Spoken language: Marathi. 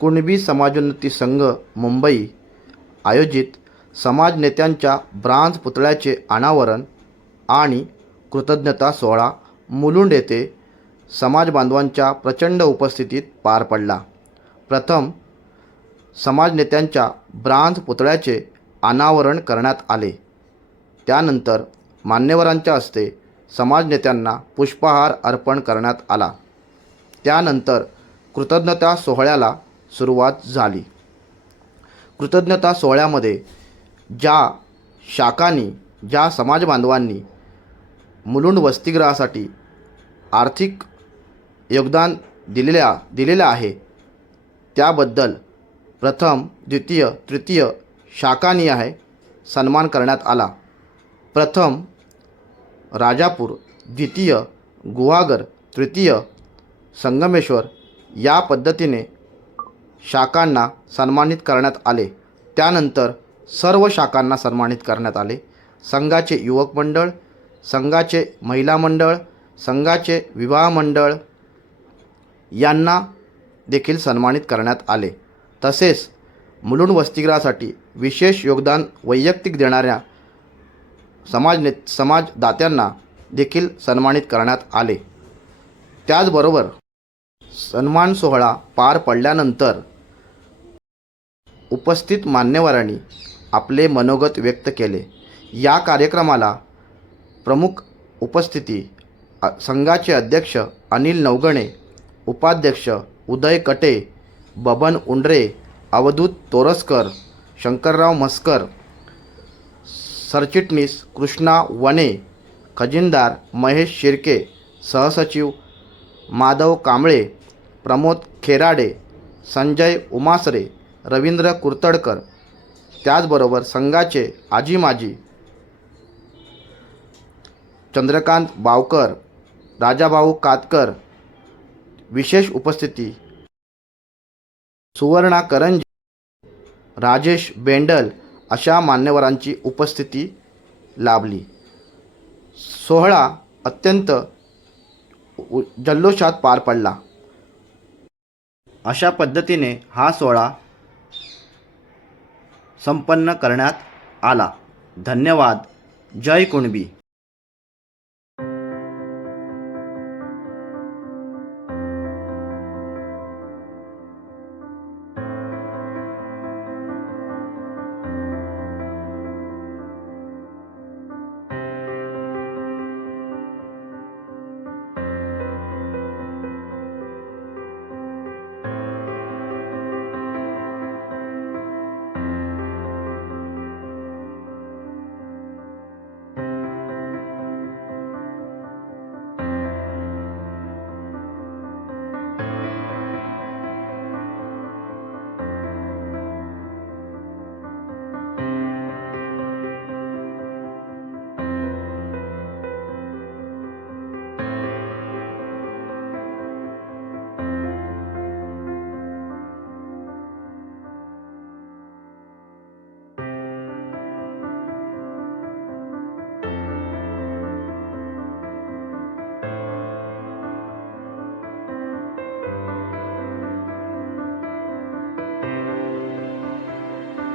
कुणबी समाजोन्नती संघ मुंबई आयोजित समाज नेत्यांच्या ब्रांझ पुतळ्याचे अनावरण आणि कृतज्ञता सोहळा मुलुंड येथे समाज बांधवांच्या प्रचंड उपस्थितीत पार पडला। प्रथम समाज नेत्यांच्या ब्रांझ पुतळ्याचे अनावरण करण्यात आले। त्यानंतर मान्यवरांच्या हस्ते समाज नेत्यांना पुष्पहार अर्पण करण्यात आला। त्यानंतर कृतज्ञता सोहळ्याला सुरुवात झाली। कृतज्ञता सोहळ्यामध्ये ज्या समाज बांधवांनी मुलुंड वसतिगृहासाठी आर्थिक योगदान दिलेले आहे त्याबद्दल प्रथम, द्वितीय, तृतीय शाखानिहाय सन्मान करण्यात आला। प्रथम राजापूर, द्वितीय गुहागर, तृतीय संगमेश्वर या पद्धतीने शाखांना सन्मानित करण्यात आले। त्यानंतर सर्व शाखांना सन्मानित करण्यात आले। संघाचे युवक मंडळ, संघाचे महिला मंडळ, संघाचे विवाह मंडळ यांना देखील सन्मानित करण्यात आले। तसेच मुलुंड वसतिगृहासाठी विशेष योगदान वैयक्तिक देणाऱ्या समाजदात्यांना देखील सन्मानित करण्यात आले। त्याचबरोबर सन्मान सोहळा पार पडल्यानंतर उपस्थित मान्यवरांनी आपले मनोगत व्यक्त केले। या कार्यक्रमाला प्रमुख उपस्थिती संघाचे अध्यक्ष अनिल नवगणे, उपाध्यक्ष उदय कटे, बबन उंडरे, अवधूत तोरसकर, शंकरराव म्हसकर, सरचिटणीस कृष्णा वने, खजिनदार महेश शिर्के, सहसचिव माधव कांबळे, प्रमोद खेराडे, संजय उमासरे, रवींद्र कुर्तडकर, त्याचबरोबर संघाचे आजी-माजी चंद्रकांत बावकर, राजाभाऊ कातकर, विशेष उपस्थिती सुवर्णा करंजे, राजेश बेंडल अशा मान्यवरांची उपस्थिती लाभली। सोहळा अत्यंत जल्लोषात पार पडला। अशा पद्धतीने हा सोहळा संपन्न करण्यात आला। धन्यवाद। जय कुणबी।